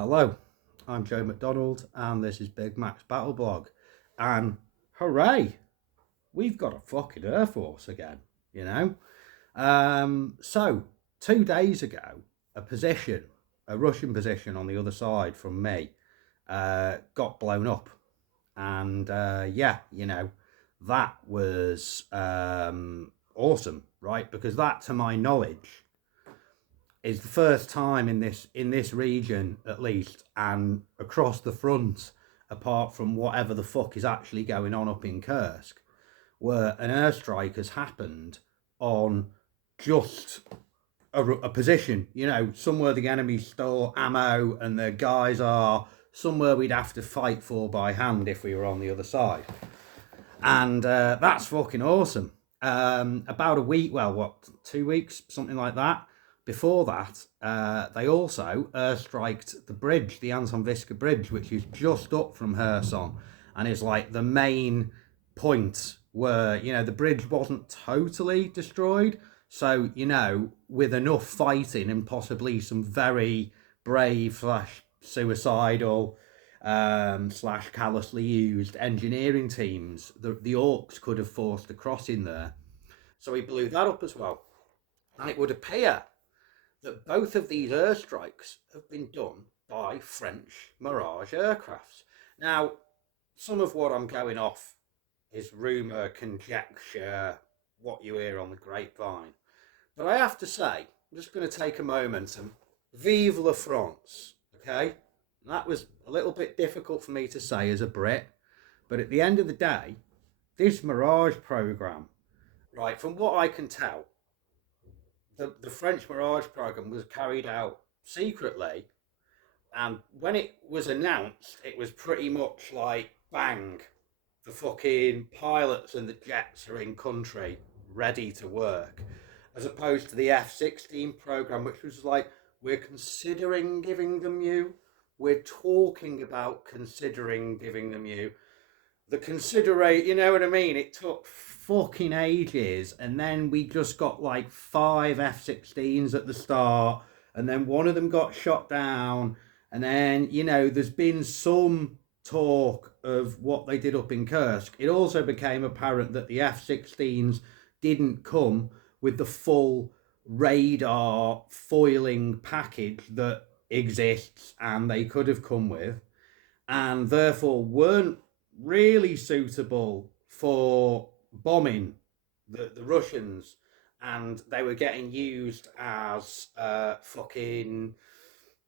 Hello, I'm Joe McDonald and this is Big Mac's Battle Blog. And hooray, we've got a fucking Air Force again, you know? So 2 days ago, a Russian position on the other side from me, got blown up. And that was awesome, right? Because that, to my knowledge, is the first time in this region at least and across the front, apart from whatever the fuck is actually going on up in Kursk, where an airstrike has happened on just a position, somewhere the enemy store ammo and the guys are somewhere we'd have to fight for by hand if we were on the other side. And that's fucking awesome. About a week, 2 weeks, something like that. Before that, they also airstriked the bridge, the Anton Viska bridge, which is just up from Kherson and is like the main point where, the bridge wasn't totally destroyed. So, with enough fighting and possibly some very brave / suicidal / callously used engineering teams, the Orcs could have forced a crossing there. So he blew that up as well. And it would appear that both of these airstrikes have been done by French Mirage aircrafts. Now, some of what I'm going off is rumour, conjecture, what you hear on the grapevine. But I have to say, I'm just going to take a moment and vive la France, okay? And that was a little bit difficult for me to say as a Brit, but at the end of the day, this Mirage programme, right, from what I can tell, the French Mirage programme was carried out secretly, and when it was announced, it was pretty much like, bang, the fucking pilots and the jets are in country, ready to work, as opposed to the F-16 programme, which was like, we're considering giving them you, we're talking about considering giving them you. The considerate, you know what I mean? It took fucking ages, and then we just got like 5 F-16s at the start, and then one of them got shot down, and then, there's been some talk of what they did up in Kursk. It also became apparent that the F-16s didn't come with the full radar foiling package that exists and they could have come with, and therefore weren't really suitable for bombing the Russians, and they were getting used as fucking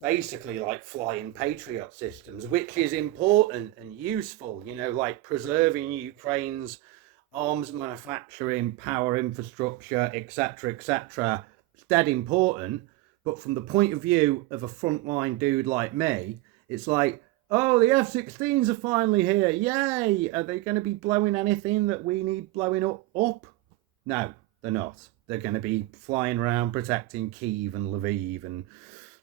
basically like flying Patriot systems, which is important and useful, like preserving Ukraine's arms manufacturing, power infrastructure, etc., etc. It's dead important, but from the point of view of a frontline dude like me, it's like, oh, the F-16s are finally here. Yay! Are they going to be blowing anything that we need blowing up? No, they're not. They're going to be flying around protecting Kyiv and Lviv and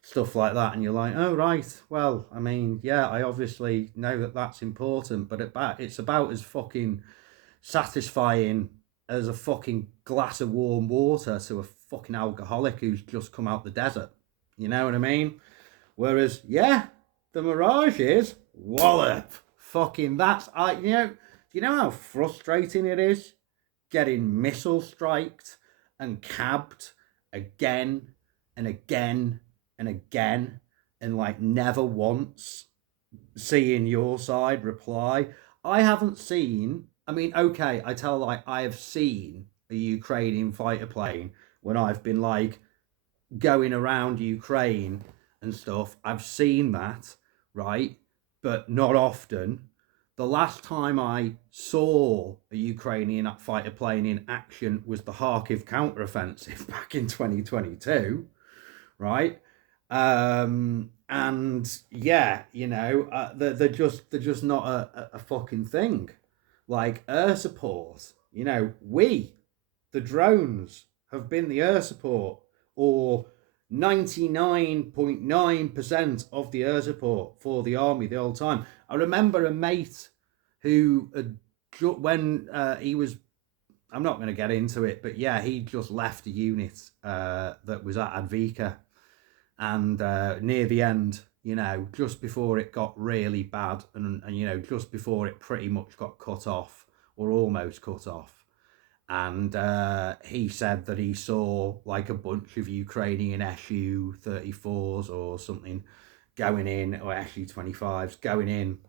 stuff like that. And you're like, oh, right. Well, I mean, yeah, I obviously know that that's important, but it's about as fucking satisfying as a fucking glass of warm water to a fucking alcoholic who's just come out the desert. You know what I mean? Whereas, yeah, the Mirage is wallop. Fucking that's do you know how frustrating it is getting missile striked and cabbed again and again and again, and like never once seeing your side reply? I haven't seen. I mean, okay, I have seen a Ukrainian fighter plane when I've been like going around Ukraine and stuff. I've seen that, right? But not often. The last time I saw a Ukrainian fighter plane in action was the Kharkiv counteroffensive back in 2022, right? And yeah, they're just not a fucking thing. Like air support, we, the drones, have been the air support, or 99.9% of the air support for the army the whole time. I remember a mate who, when he was, I'm not going to get into it, but yeah, he just left a unit that was at Advika, and near the end, you know, just before it got really bad, and you know, just before it pretty much got cut off or almost cut off. And he said that he saw like a bunch of Ukrainian Su-34s or something going in, or Su-25s going in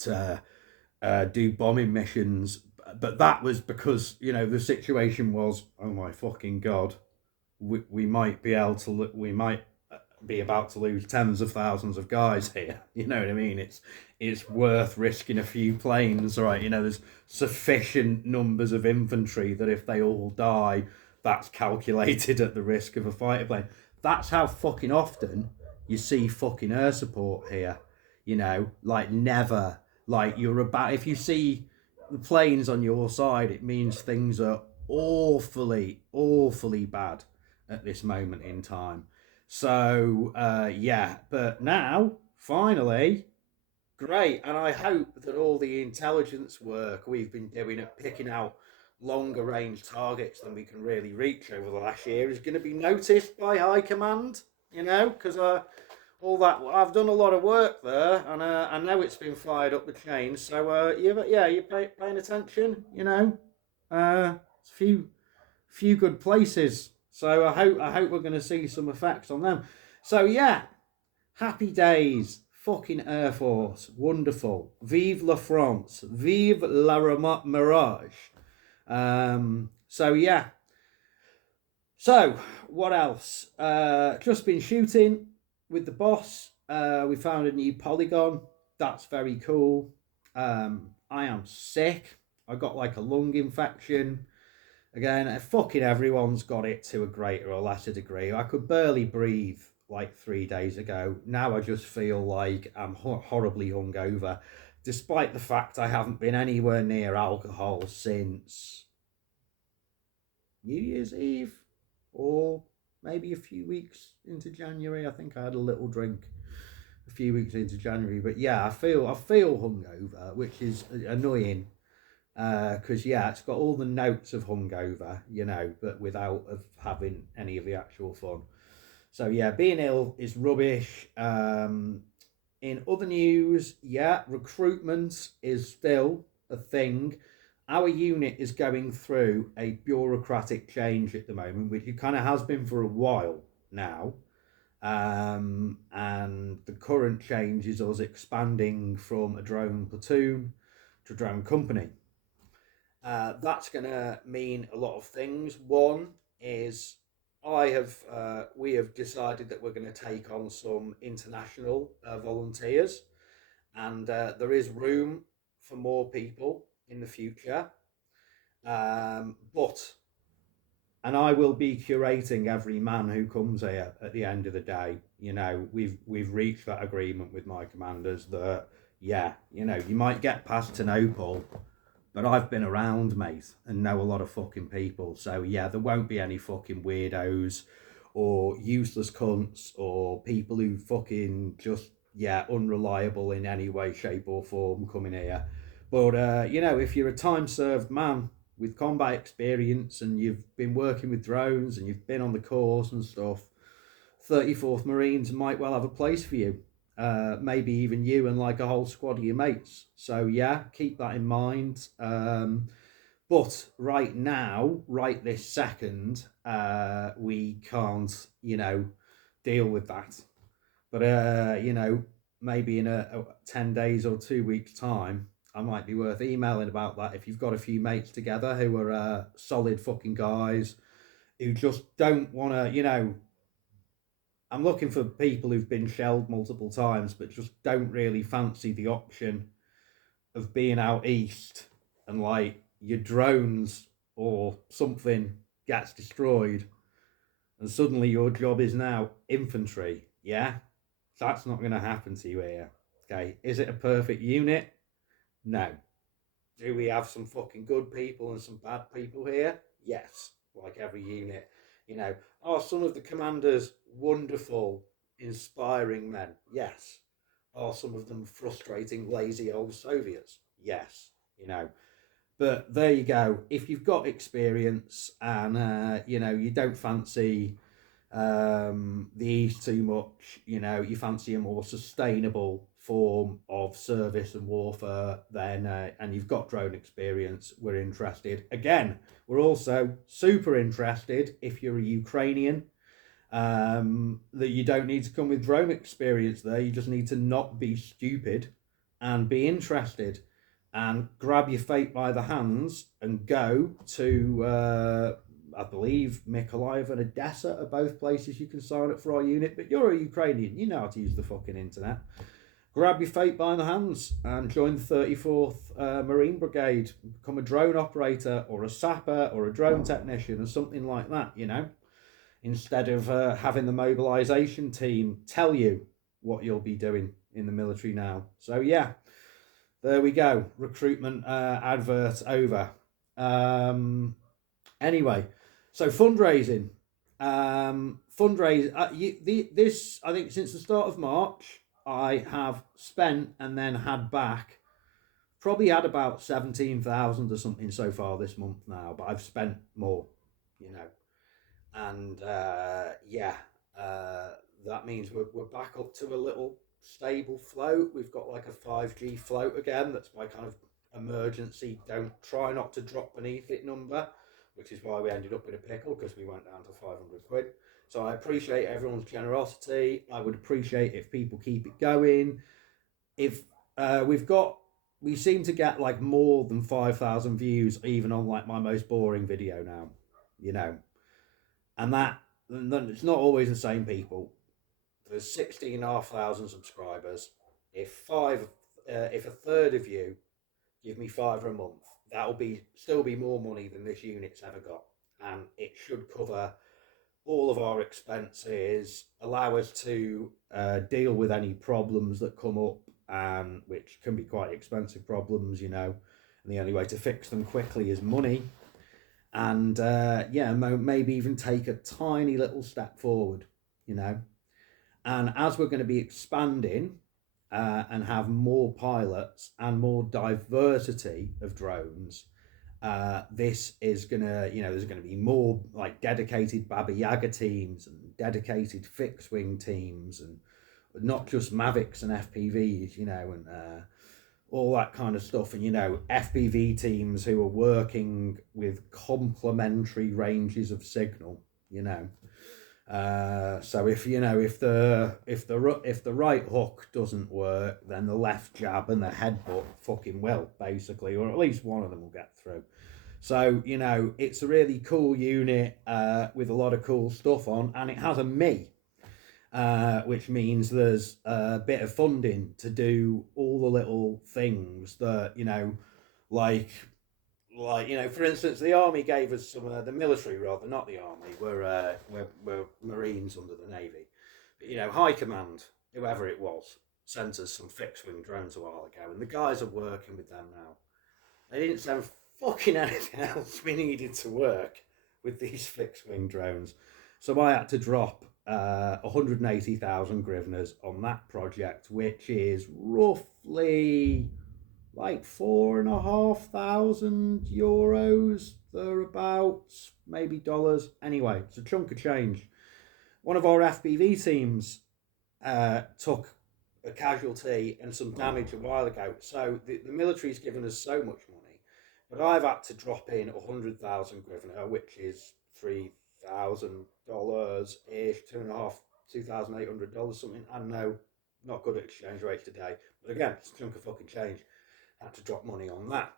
to do bombing missions. But that was because, you know, the situation was, oh my fucking god, we might be able to, we might be about to lose tens of thousands of guys here. You know what I mean? It's worth risking a few planes, right? You know, there's sufficient numbers of infantry that if they all die, that's calculated at the risk of a fighter plane. That's how fucking often you see fucking air support here. You know, like never. Like you're about, if you see the planes on your side, it means things are awfully, awfully bad at this moment in time. So yeah, but now finally, great, and I hope that all the intelligence work we've been doing at picking out longer range targets than we can really reach over the last year is going to be noticed by high command. You know, because all that I've done a lot of work there, and I know it's been fired up the chain. So yeah, you're paying attention. You know, it's a few good places. So I hope we're going to see some effects on them. So yeah, happy days. Fucking Air Force, wonderful. Vive la France, vive la mirage. So yeah. So what else? Just been shooting with the boss. We found a new polygon. That's very cool. I am sick. I got like a lung infection. Again, fucking everyone's got it to a greater or lesser degree. I could barely breathe like 3 days ago. Now I just feel like I'm horribly hungover, despite the fact I haven't been anywhere near alcohol since New Year's Eve, or maybe a few weeks into January. I think I had a little drink a few weeks into January, but yeah, I feel hungover, which is annoying. Because yeah, it's got all the notes of hungover, you know, but without of having any of the actual fun. So yeah, being ill is rubbish. In other news, yeah, recruitment is still a thing. Our unit is going through a bureaucratic change at the moment, which it kind of has been for a while now. And the current change is us expanding from a drone platoon to a drone company. That's going to mean a lot of things. One is we have decided that we're going to take on some international volunteers, and there is room for more people in the future. But and I will be curating every man who comes here at the end of the day. You know, we've reached that agreement with my commanders that yeah, you know, you might get past Ternopil, but I've been around, mate, and know a lot of fucking people. So yeah, there won't be any fucking weirdos or useless cunts or people who fucking just yeah unreliable in any way, shape or form coming here. But you know, if you're a time served man with combat experience and you've been working with drones and you've been on the course and stuff, 34th Marines might well have a place for you. Maybe even you and like a whole squad of your mates. So yeah, keep that in mind. But right now, right this second, we can't, you know, deal with that. But you know, maybe in a 10 days or 2 weeks time, I might be worth emailing about that. If you've got a few mates together who are solid fucking guys who just don't want to, you know, I'm looking for people who've been shelled multiple times, but just don't really fancy the option of being out east and like your drones or something gets destroyed, and suddenly your job is now infantry. Yeah, that's not going to happen to you here. Okay, is it a perfect unit? No. Do we have some fucking good people and some bad people here? Yes, like every unit. You know, are some of the commanders wonderful, inspiring men? Yes. Are some of them frustrating, lazy old Soviets? Yes. You know, but there you go. If you've got experience and you know you don't fancy These too much, you fancy a more sustainable form of service and warfare, then and you've got drone experience, we're interested. Again, we're also super interested if you're a Ukrainian. That you don't need to come with drone experience there. You just need to not be stupid and be interested and grab your fate by the hands and go to, I believe, Mykolaiv and Odessa are both places you can sign up for our unit. But you're a Ukrainian, you know how to use the fucking internet. Grab your fate by the hands and join the 34th Marine Brigade. Become a drone operator or a sapper or a drone technician or something like that, instead of having the mobilisation team tell you what you'll be doing in the military now. So yeah, there we go. Recruitment advert over. Anyway, so fundraising. This, I think, since the start of March, I have spent and then had back, probably had about 17,000 or something so far this month now, but I've spent more, and that means we're back up to a little stable float. We've got like a 5G float again. That's my kind of emergency, don't try not to drop beneath it number, which is why we ended up in a pickle, because we went down to 500 quid. So I appreciate everyone's generosity. I would appreciate if people keep it going. If we seem to get like more than 5,000 views even on like my most boring video now, and it's not always the same people. There's 16,500 subscribers. If a third of you give me £5 a month, that'll still be more money than this unit's ever got, and it should cover all of our expenses, allow us to deal with any problems that come up, which can be quite expensive problems, and the only way to fix them quickly is money. And maybe even take a tiny little step forward, And as we're going to be expanding and have more pilots and more diversity of drones, this is going to, there's going to be more like dedicated Baba Yaga teams and dedicated fixed wing teams, and not just Mavics and FPVs, and all that kind of stuff. And, FPV teams who are working with complementary ranges of signal, So if the right hook doesn't work, then the left jab and the headbutt fucking will, basically, or at least one of them will get through. So it's a really cool unit with a lot of cool stuff on, and it has a me, which means there's a bit of funding to do all the little things that like for instance, the army gave us some, the military rather, not the army. We're Marines under the Navy. But, High Command, whoever it was, sent us some fixed wing drones a while ago, and the guys are working with them now. They didn't send fucking anything else we needed to work with these fixed wing drones. So I had to drop 180,000 grivnas on that project, which is roughly like €4,500 thereabouts, maybe dollars. Anyway, it's a chunk of change. One of our FPV teams took a casualty and some damage a while ago. So the military's given us so much money, but I've had to drop in 100,000 grivna, which is $3,000 ish, $2,800 something. I don't know, not good at exchange rates today, but again, it's a chunk of fucking change. Had to drop money on that,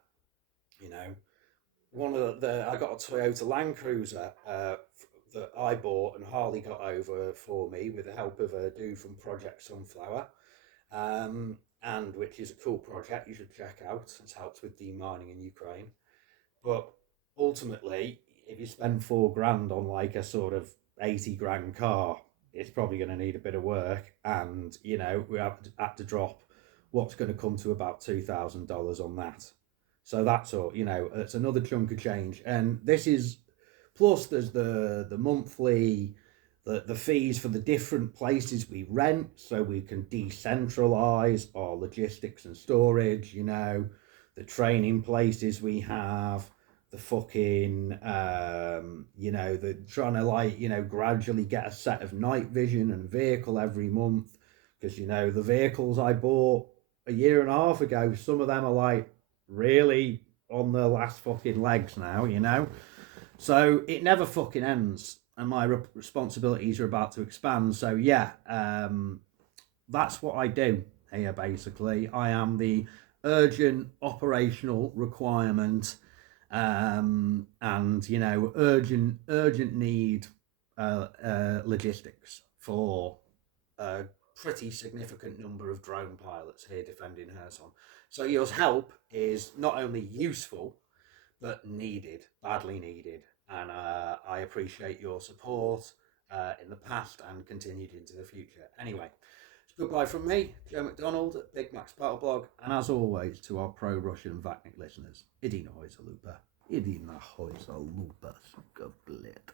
One of I got a Toyota Land Cruiser that I bought, and Harley got over for me with the help of a dude from Project Sunflower, and which is a cool project you should check out. It's helped with demining in Ukraine. But ultimately, if you spend $4,000 on like a sort of 80 grand car, it's probably going to need a bit of work, and we have to drop what's going to come to about $2,000 on that. So that's all, it's another chunk of change. And this is, plus there's the monthly, the fees for the different places we rent, so we can decentralize our logistics and storage, the training places we have, the fucking, you know, the trying to like, you know, gradually get a set of night vision and vehicle every month. Because, you know, the vehicles I bought a year and a half ago, some of them are like really on their last fucking legs now, you know? So it never fucking ends. And my responsibilities are about to expand. So yeah, that's what I do here basically. I am the urgent operational requirement, and you know, urgent need logistics for a pretty significant number of drone pilots here defending Kherson. So your help is not only useful but needed, badly needed, and I appreciate your support in the past and continued into the future. Anyway, it's goodbye from me, Joe McDonald at Big Max Battle Blog, and as always, to our pro-Russian Vacnik listeners, Idina Hojzalupa, Idina Hojzalupa, Skublit.